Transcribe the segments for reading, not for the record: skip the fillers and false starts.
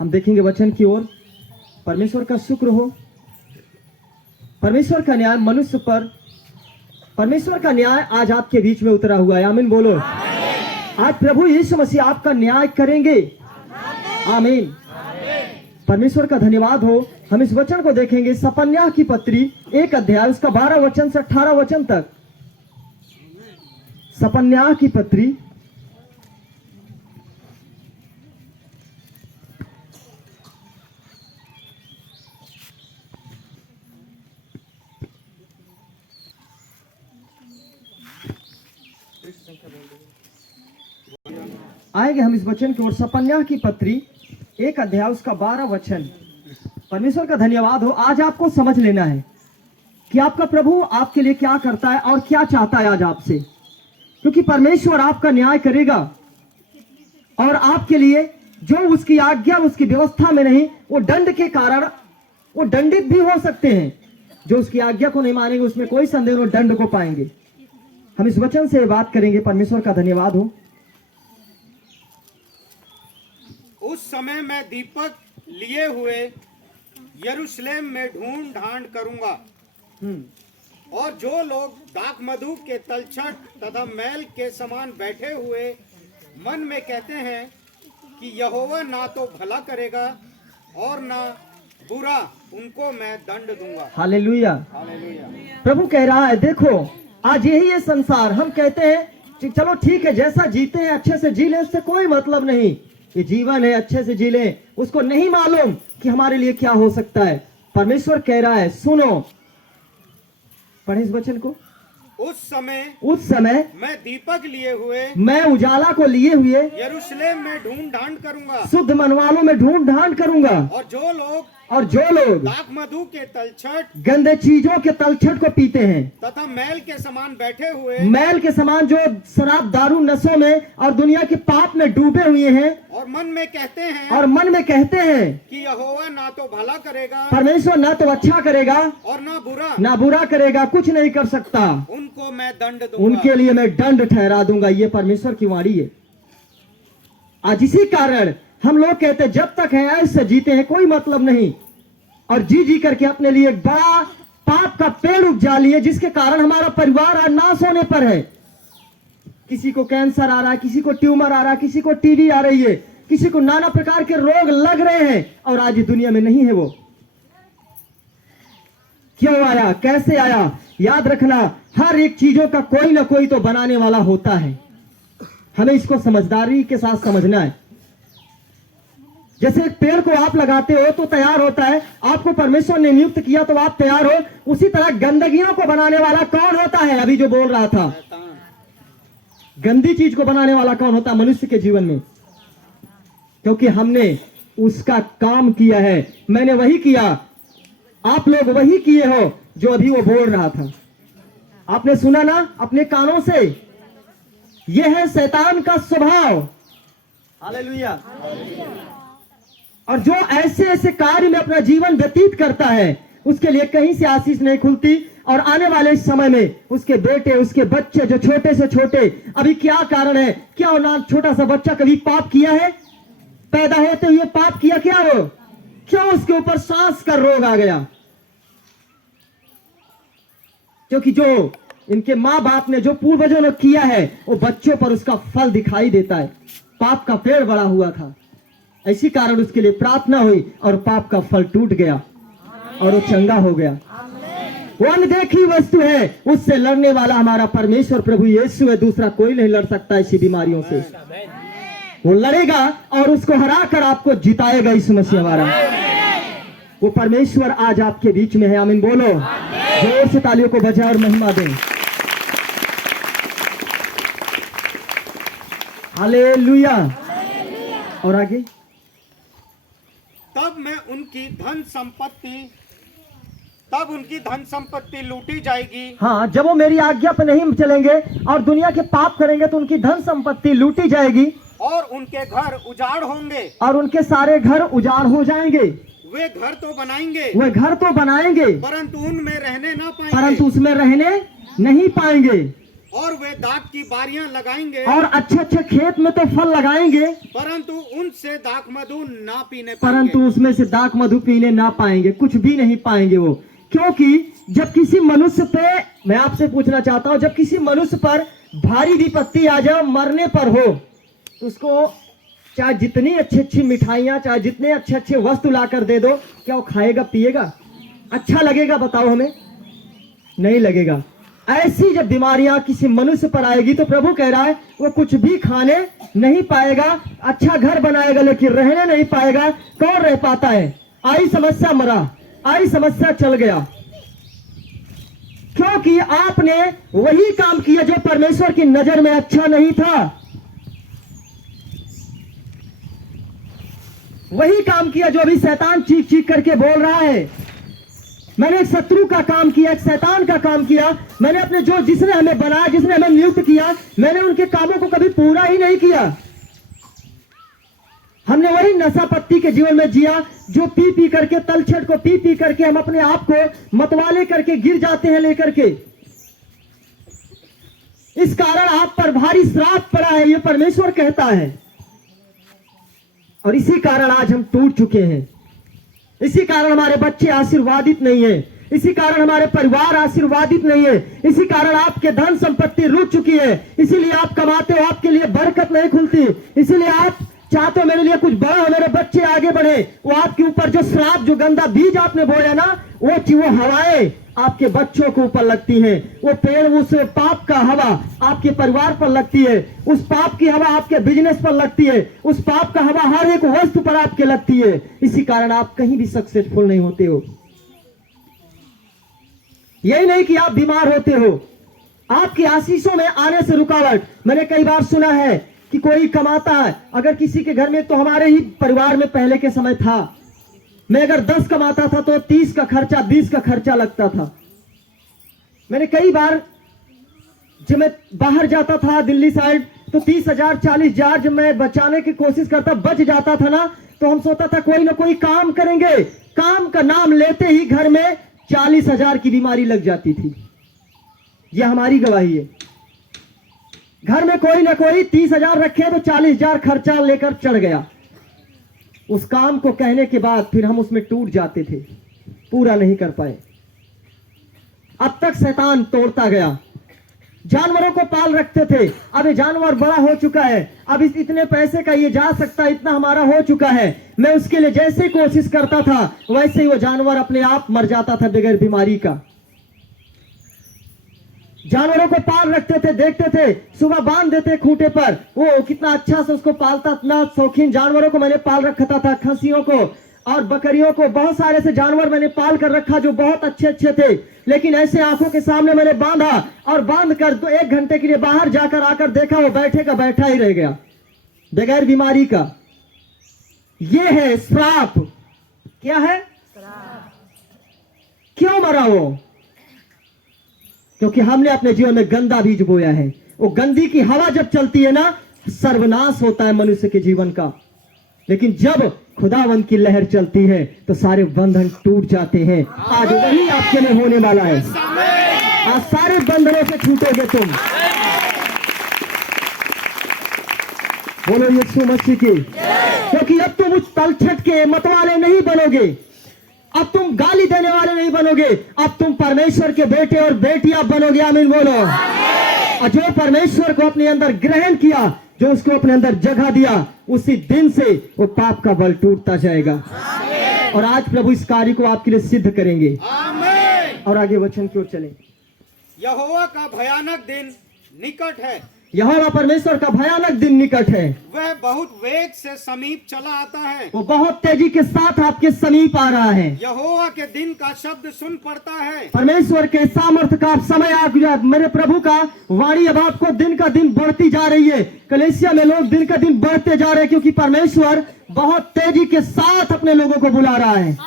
हम देखेंगे वचन की ओर। परमेश्वर का शुक्र हो। परमेश्वर का न्याय मनुष्य पर, परमेश्वर का न्याय आज आपके बीच में उतरा हुआ है। आमीन बोलो। आज प्रभु यीशु मसीह आपका न्याय करेंगे। आमीन। परमेश्वर का धन्यवाद हो। हम इस वचन को देखेंगे सपन्याह की पत्री 1 अध्याय उसका 12 वचन से 18 वचन तक। सपन्याह की पत्री आएंगे हम इस वचन की ओर। सपन्याह की पत्री 1 अध्याय उसका 12 वचन। परमेश्वर का धन्यवाद हो। आज आपको समझ लेना है कि आपका प्रभु आपके लिए क्या करता है और क्या चाहता है आज आपसे, क्योंकि परमेश्वर आपका न्याय करेगा और आपके लिए जो उसकी आज्ञा उसकी व्यवस्था में नहीं, वो दंड के कारण वो दंडित भी हो सकते हैं। जो उसकी आज्ञा को नहीं मानेंगे उसमें कोई संदेह नहीं, दंड को पाएंगे। हम इस वचन से बात करेंगे। परमेश्वर का धन्यवाद हो। उस समय मैं दीपक लिए हुए यरूशलेम में ढूंढ ढांड करूंगा, और जो लोग दाख मधु के तलछट तथा मैल के समान बैठे हुए मन में कहते हैं कि यहोवा ना तो भला करेगा और ना बुरा, उनको मैं दंड दूंगा। हालेलुया। हालेलुया। प्रभु कह रहा है देखो आज यही है संसार। हम कहते हैं कि चलो ठीक है, जैसा जीते हैं अच्छे से जी लें, उससे कोई मतलब नहीं। ये जीवन है, अच्छे से जी लें। उसको नहीं मालूम कि हमारे लिए क्या हो सकता है। परमेश्वर कह रहा है सुनो, पढ़े इस वचन को। उस समय मैं दीपक लिए हुए, मैं उजाला को लिए हुए यरूशलेम में ढूंढ ढांड करूंगा, शुद्ध मन वालों में ढूंढ ढांड करूंगा, और जो लोग दाख मधु के तलछट गंदे चीजों के तलछट को पीते हैं तथा मैल के समान बैठे हुए, मैल के समान जो शराब दारू नशों में और दुनिया के पाप में डूबे हुए हैं, और मन में कहते हैं कि यहोवा ना तो भला करेगा, परमेश्वर ना तो अच्छा करेगा और ना बुरा करेगा, कुछ नहीं कर सकता, उनको मैं दंड दूंगा। उनके लिए मैं दंड ठहरा दूंगा। ये परमेश्वर की वाणी है। आज इसी कारण हम लोग कहते हैं जब तक है ऐसे जीते हैं, कोई मतलब नहीं, और जी करके अपने लिए एक बड़ा पाप का पेड़ उपजा लिए, जिसके कारण हमारा परिवार आज नाश होने पर है। किसी को कैंसर आ रहा है, किसी को ट्यूमर आ रहा है, किसी को टीबी आ रही है, किसी को नाना प्रकार के रोग लग रहे हैं, और आज दुनिया में नहीं है। वो क्यों आया, कैसे आया? याद रखना, हर एक चीजों का कोई ना कोई तो बनाने वाला होता है। हमें इसको समझदारी के साथ समझना है। जैसे एक पेड़ को आप लगाते हो तो तैयार होता है, आपको परमेश्वर ने नियुक्त किया तो आप तैयार हो। उसी तरह गंदगियों को बनाने वाला कौन होता है? अभी जो बोल रहा था, गंदी चीज को बनाने वाला कौन होता है मनुष्य के जीवन में? क्योंकि हमने उसका काम किया है। मैंने वही किया, आप लोग वही किए हो जो अभी वो बोल रहा था। आपने सुना ना अपने कानों से। यह है शैतान का स्वभाव। हालेलुया। और जो ऐसे ऐसे कार्य में अपना जीवन व्यतीत करता है, उसके लिए कहीं से आशीष नहीं खुलती। और आने वाले समय में उसके बेटे, उसके बच्चे जो छोटे से छोटे, अभी क्या कारण है? क्या ना छोटा सा बच्चा कभी पाप किया है? पैदा होते हुए पाप किया क्या हो? क्यों उसके ऊपर सांस का रोग आ गया? क्योंकि जो इनके माँ बाप ने, जो पूर्वजों ने किया है, वो बच्चों पर उसका फल दिखाई देता है। पाप का पेड़ बड़ा हुआ था, इसी कारण उसके लिए प्रार्थना हुई और पाप का फल टूट गया और वो चंगा हो गया। वो अनदेखी वस्तु है, उससे लड़ने वाला हमारा परमेश्वर प्रभु यीशु है। दूसरा कोई नहीं लड़ सकता ऐसी बीमारियों से। वो लड़ेगा और उसको हराकर आपको जिताएगा। यीशु मसीह हमारा, वो परमेश्वर आज आपके बीच में है। आमीन बोलो। जोर से तालियों को बजाएं और महिमा दें। हालेलुया। और आगे, तब उनकी धन संपत्ति लूटी जाएगी। हाँ, जब वो मेरी आज्ञा पर नहीं चलेंगे और दुनिया के पाप करेंगे तो उनकी धन संपत्ति लूटी जाएगी, और उनके घर उजाड़ होंगे, और उनके सारे घर उजाड़ हो जाएंगे। वे घर तो बनाएंगे, परंतु उनमें रहने ना पाएंगे, परंतु उसमें रहने नहीं पाएंगे। और वे दाख की बारियां लगाएंगे, और अच्छे अच्छे खेत में तो फल लगाएंगे, परंतु उनसे दाख मधु ना पीने परंतु पाएंगे। उसमें से दाख मधु पीने ना पाएंगे, कुछ भी नहीं पाएंगे वो। क्योंकि जब किसी मनुष्य पे, मैं आपसे पूछना चाहता हूं, जब किसी मनुष्य पर भारी विपत्ति आ जाए, मरने पर हो, तो उसको चाहे जितनी अच्छी अच्छी मिठाइयां, चाहे जितने अच्छे अच्छे वस्तु लाकर दे दो, क्या वो खाएगा पिएगा? अच्छा लगेगा? बताओ हमें, नहीं लगेगा। ऐसी जब बीमारियां किसी मनुष्य पर आएगी तो प्रभु कह रहा है वो कुछ भी खाने नहीं पाएगा, अच्छा घर बनाएगा लेकिन रहने नहीं पाएगा। कौन रह पाता है? आई समस्या मरा, आई समस्या चल गया, क्योंकि आपने वही काम किया जो परमेश्वर की नजर में अच्छा नहीं था। वही काम किया जो अभी शैतान चीख चीख करके बोल रहा है। मैंने एक शत्रु का काम किया, एक शैतान का काम किया। मैंने अपने जो जिसने हमें बनाया, जिसने हमें नियुक्त किया, मैंने उनके कामों को कभी पूरा ही नहीं किया। हमने वही नशा पत्ती के जीवन में जिया जो पी पी करके, तलछट को पी पी करके हम अपने आप को मतवाले करके गिर जाते हैं लेकर के। इस कारण आप पर भारी श्राप पड़ा है, ये परमेश्वर कहता है। और इसी कारण आज हम टूट चुके हैं। इसी कारण हमारे बच्चे आशीर्वादित नहीं है, इसी कारण हमारे परिवार आशीर्वादित नहीं है, इसी कारण आपके धन संपत्ति रुक चुकी है। इसीलिए आप कमाते हो, आपके लिए बरकत नहीं खुलती। इसीलिए आप चाहते हो मेरे लिए कुछ बड़ा हो, मेरे बच्चे आगे बढ़े। वो आपके ऊपर जो श्राप, जो गंदा बीज आपने बोया ना, वो हवाएं आपके बच्चों के ऊपर लगती है। वो पेड़, उस पाप का हवा आपके परिवार पर लगती है। उस पाप की हवा आपके बिजनेस पर लगती है। उस पाप का हवा हर एक वस्तु पर आपके लगती है। इसी कारण आप कहीं भी सक्सेसफुल नहीं होते हो। यही नहीं कि आप बीमार होते हो, आपकी आशीषों में आने से रुकावट। मैंने कई बार सुना है कि कोई कमाता है, अगर किसी के घर में, तो हमारे ही परिवार में पहले के समय था, मैं अगर 10 कमाता था तो 30 का खर्चा, 20 का खर्चा लगता था। मैंने कई बार, जब मैं बाहर जाता था दिल्ली साइड, तो 30,000 40,000 जब मैं बचाने की कोशिश करता, बच जाता था ना, तो हम सोचता था कोई ना कोई काम करेंगे। काम का नाम लेते ही घर में 40,000 की बीमारी लग जाती थी। यह हमारी गवाही है। घर में कोई ना कोई 30,000 रखे तो 40,000 खर्चा लेकर चढ़ गया। उस काम को कहने के बाद फिर हम उसमें टूट जाते थे, पूरा नहीं कर पाए। अब तक शैतान तोड़ता गया। जानवरों को पाल रखते थे, अब ये जानवर बड़ा हो चुका है, अब इस इतने पैसे का ये जा सकता है, इतना हमारा हो चुका है। मैं उसके लिए जैसे कोशिश करता था वैसे ही वो जानवर अपने आप मर जाता था बगैर बीमारी का। जानवरों को पाल रखते थे, देखते थे, सुबह बांध देते खूंटे पर, वो कितना अच्छा से उसको पालता। इतना शौकीन जानवरों को मैंने पाल रखा था, खस्सियों को और बकरियों को, बहुत सारे से जानवर मैंने पाल कर रखा जो बहुत अच्छे अच्छे थे। लेकिन ऐसे आंखों के सामने मैंने बांधा और बांध कर तो 1 घंटे के लिए बाहर जाकर आकर देखा, वो बैठे का बैठा ही रह गया बगैर बीमारी का। ये है श्राप। क्या है? क्यों मरा वो? क्योंकि हमने अपने जीवन में गंदा बीज बोया है। वो गंदी की हवा जब चलती है ना, सर्वनाश होता है मनुष्य के जीवन का। लेकिन जब खुदावंत की लहर चलती है तो सारे बंधन टूट जाते हैं। आज वही आपके लिए होने वाला है। आज सारे बंधनों से छूटोगे तुम। बोलो यीशु मसीह की। क्योंकि अब तुम उस तलछट के मतवाले नहीं बनोगे, अब तुम गाली देने वाले नहीं बनोगे, अब तुम परमेश्वर के बेटे और बेटियां बनोगे। आमीन बोलो। और जो परमेश्वर को अपने अंदर ग्रहण किया, जो उसको अपने अंदर जगह दिया, उसी दिन से वो पाप का बल टूटता जाएगा। और आज प्रभु इस कार्य को आपके लिए सिद्ध करेंगे। और आगे वचन की ओर चलें। यहोवा का भयानक दिन निकट है। यहोवा परमेश्वर का भयानक दिन निकट है। वह बहुत वेग से समीप चला आता है। वो बहुत तेजी के साथ आपके समीप आ रहा है। यहोवा के दिन का शब्द सुन पड़ता है। परमेश्वर के सामर्थ्य का समय आ गया। मेरे प्रभु का वाणी अब आपको दिन का दिन बढ़ती जा रही है। कलीसिया में लोग दिन का दिन बढ़ते जा रहे हैं, क्योंकि परमेश्वर बहुत तेजी के साथ अपने लोगों को बुला रहा है।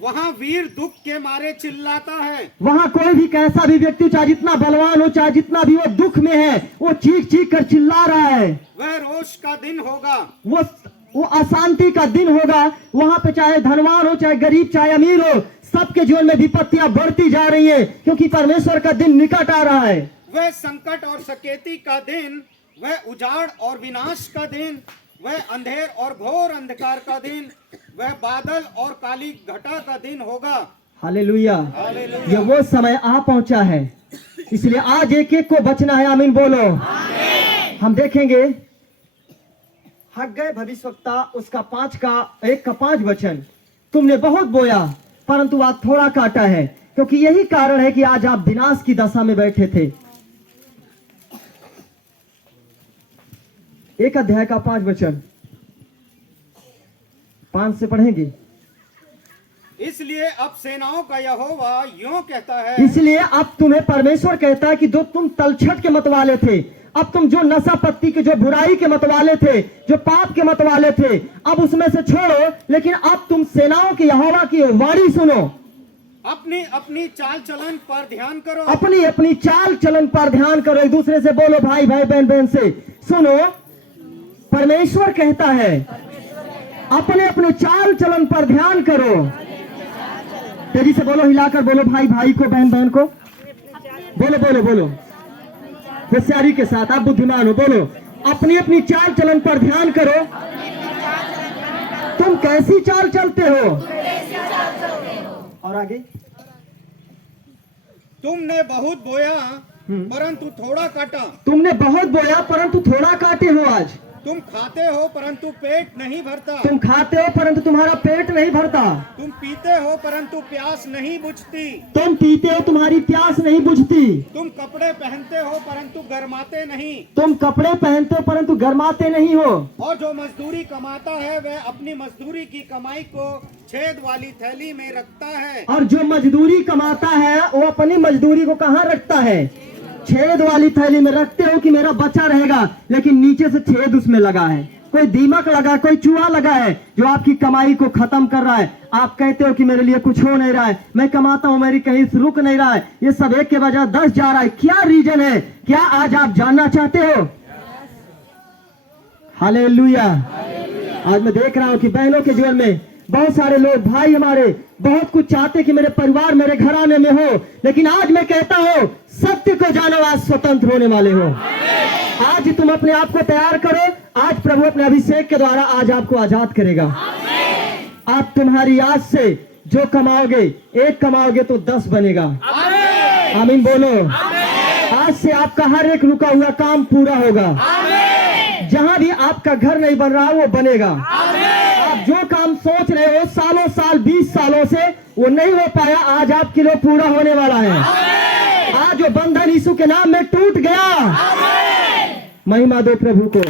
वहाँ वीर दुख के मारे चिल्लाता है। वहाँ कोई भी कैसा भी व्यक्ति, चाहे जितना बलवान हो, चाहे जितना भी वो दुख में है, वो चीख चीख कर चिल्ला रहा है। वह रोष का दिन होगा, वो अशांति का दिन होगा। वहाँ पे चाहे धनवान हो, चाहे गरीब, चाहे अमीर हो, सबके जीवन में विपत्तियां बढ़ती जा रही है, क्योंकि परमेश्वर का दिन निकट आ रहा है। वह संकट और सकेती का दिन, वह उजाड़ और विनाश का दिन, वह अंधेर और घोर अंधकार का दिन, वह बादल और काली घटा का दिन होगा। हालेलुया। हालेलुया। ये वो समय आ पहुंचा है, इसलिए आज एक एक को बचना है। आमीन बोलो। हम देखेंगे हग्गै भविष्यवक्ता उसका 1:5 वचन, तुमने बहुत बोया परंतु आज थोड़ा काटा है, क्योंकि यही कारण है कि आज आप विनाश की दशा में बैठे थे। 1 अध्याय का 5 वचन 5 से पढ़ेंगे। इसलिए अब सेनाओं का यहोवा यूं कहता है, इसलिए अब तुम्हें परमेश्वर कहता है कि जो तुम तलछट के मतवाले थे, अब तुम जो नशा पत्ती के, जो बुराई के मतवाले थे, जो पाप के मतवाले थे, अब उसमें से छोड़ो। लेकिन अब तुम सेनाओं के यहोवा की वाणी सुनो। अपनी अपनी चाल चलन पर ध्यान करो। अपनी अपनी चाल चलन पर ध्यान करो। एक दूसरे से बोलो, भाई भाई बहन बहन से सुनो। परमेश्वर कहता है अपने अपने चाल चलन पर ध्यान करो। तेजी से बोलो, हिलाकर बोलो, भाई भाई को, बहन बहन को। बोलो बोलो बोलो होशियारी के साथ, आप बुद्धिमान हो। बोलो, अपनी अपनी चाल चलन पर ध्यान करो। तुम कैसी चाल चलते हो? और आगे, तुमने बहुत बोया परंतु थोड़ा काटा। तुमने बहुत बोया परंतु थोड़ा काटे हो। आज तुम खाते हो परंतु पेट नहीं भरता। तुम खाते हो परंतु तुम्हारा पेट नहीं भरता। तुम पीते हो परंतु प्यास नहीं बुझती। तुम पीते हो, तुम्हारी प्यास नहीं बुझती। तुम कपड़े पहनते हो परंतु गरमाते नहीं। तुम कपड़े पहनते हो परंतु गरमाते नहीं हो। और जो मजदूरी कमाता है वह अपनी मजदूरी की कमाई को छेद वाली थैली में रखता है। और जो मजदूरी कमाता है वो अपनी मजदूरी को कहाँ रखता है? छेद वाली थैली में रखते हो कि मेरा बचा रहेगा, लेकिन नीचे से छेद उसमें लगा है। कोई दीमक लगा, कोई चूहा लगा है जो आपकी कमाई को खत्म कर रहा है। आप कहते हो कि मेरे लिए कुछ हो नहीं रहा है, मैं कमाता हूं, मेरी कहीं से रुक नहीं रहा है, ये सब एक के बजाय 10 जा रहा है। क्या रीजन है? क्या आज आप जानना चाहते हो? हालेलुया। आज मैं देख रहा हूं कि बहनों के जीवन में बहुत सारे लोग, भाई हमारे बहुत कुछ चाहते कि मेरे परिवार, मेरे घराने में हो, लेकिन आज मैं कहता हूं सत्य को जानो, आज स्वतंत्र होने वाले हो। आज तुम अपने आप को तैयार करो। आज प्रभु अपने अभिषेक के द्वारा आज आपको आजाद करेगा। आप तुम्हारी आज से जो कमाओगे, 1 कमाओगे तो 10 बनेगा। आमीन बोलो। आज से आपका हर एक रुका हुआ काम पूरा होगा। जहां भी आपका घर नहीं बन रहा वो बनेगा। आप जो काम सोच रहे हो सालों साल, 20 सालों से वो नहीं हो पाया, आज आपके लिए पूरा होने वाला है। आज वो बंधन यीशु के नाम में टूट गया। महिमा दो प्रभु को।